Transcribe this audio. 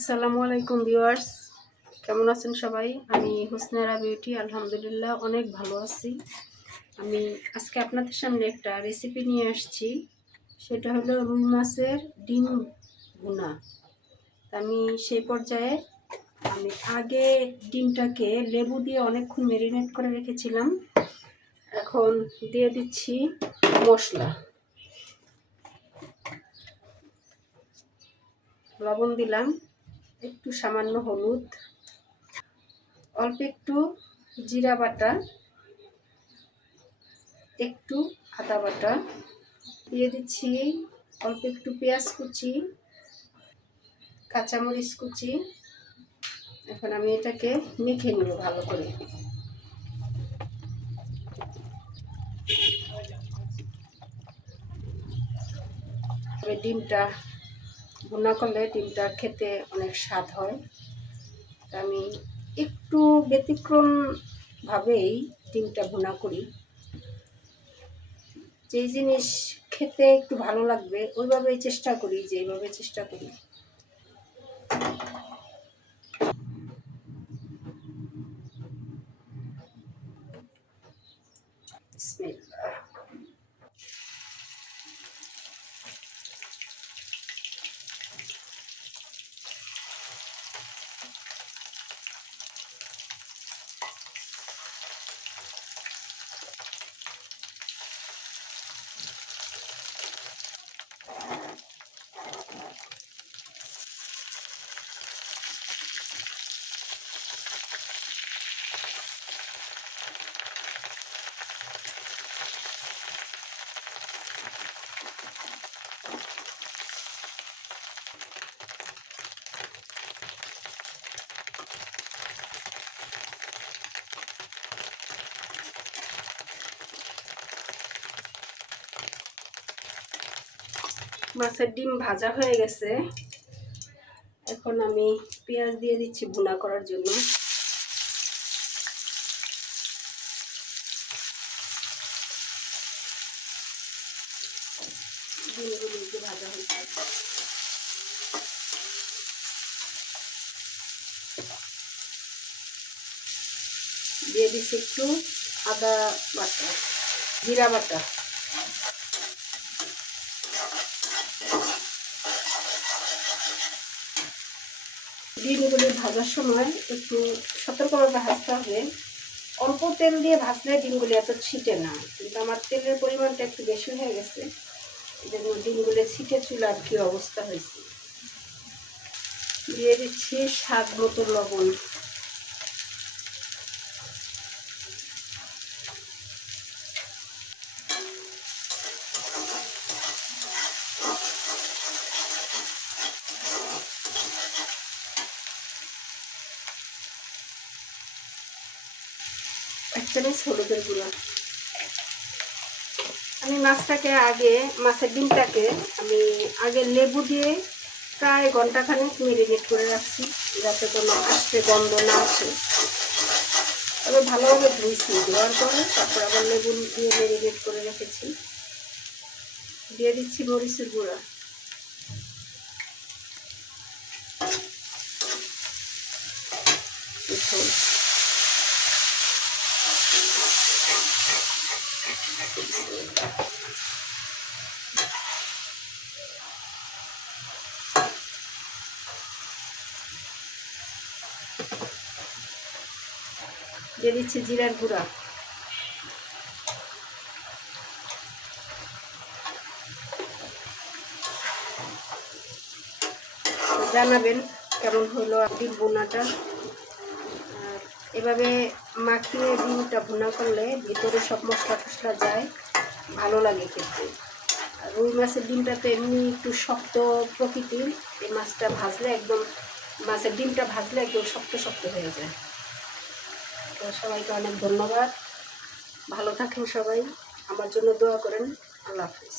আসসালামু আলাইকুম ভিউয়ার্স, কেমন আছেন সবাই? আমি হুসনারা বিউটি, আলহামদুলিল্লাহ অনেক ভালো আছি। আমি আজকে আপনাদের সামনে একটা রেসিপি নিয়ে আসছি। সেটা হলো রুই মাছের ডিম ভুনা। আমি সেই পর্যায়ে আগে ডিমটাকে লেবু দিয়ে অনেকক্ষণ ম্যারিনেট করে রেখেছিলাম। এখন দিয়ে দিচ্ছি মশলা। লবণ দিলাম, একটু সামান্য হলুদ, অল্প একটু জিরা বাটা, একটু আদা বাটা, দিয়ে দিচ্ছি অল্প একটু পেঁয়াজ কুচি, কাঁচামরিচ কুচি। এখন আমি এটাকে মেখে নিব ভালো করে। ডিমটা ভুনা করলে ডিমটা খেতে অনেক স্বাদ হয়। আমি একটু ব্যতিক্রমভাবেই ডিমটা ভুনা করি। যেই জিনিস খেতে একটু ভালো লাগবে ওইভাবেই চেষ্টা করি, যেইভাবে চেষ্টা করি। বিসমিল্লাহ। মাছের ডিম ভাজা হয়ে গেছে। এখন আমি পেঁয়াজ দিয়ে দিচ্ছি ভুনা করার জন্য। ডিমগুলো একটু ভাজা হয়েছে, দিয়ে দিচ্ছি একটু আদা বাটা, জিরা বাটা। ডিমগুলি ভাজার সময় একটু সতর্কভাবে ভাজতে হবে। অল্প তেল দিয়ে ভাজলে ডিমগুলি এত ছিটে না, কিন্তু আমার তেলের পরিমাণটা একটু বেশি হয়ে গেছে, এই জন্য ডিমগুলো ছিটে চুলার কি অবস্থা হয়েছে। দিয়ে দিচ্ছি স্বাদ মতো লবণ। এক চামচ হলুদের গুঁড়ো। আমি মাছের ডিমটাকে আমি আগে লেবু দিয়ে প্রায় ঘন্টাখানেক ম্যারিনেট করে রাখছি, যাতে কোনো আস্তে গন্ধ না আসে। তবে ভালোভাবে ধুইছি, ধোয়ার পরে তারপর আবার লেবু দিয়ে ম্যারিনেট করে রেখেছি। দিয়ে দিচ্ছি মরিচের গুঁড়া, দিয়ে দিচ্ছি জিরার গুঁড়া। জানাবেন কেমন হলো ডিম ভুনাটা। এভাবে মাখিয়ে ডিমটা ভুনা করলে ভিতরে সব মশলা টশলা যায়, ভালো লাগে খেতে। আর রুই মাছের ডিমটা তো এমনি একটু শক্ত প্রকৃতির, এই মাছের ডিমটা ভাজলে একদম শক্ত শক্ত হয়ে যায়। তো সবাইকে অনেক ধন্যবাদ, ভালো থাকেন সবাই, আমার জন্য দোয়া করেন। আল্লাহ হাফিজ।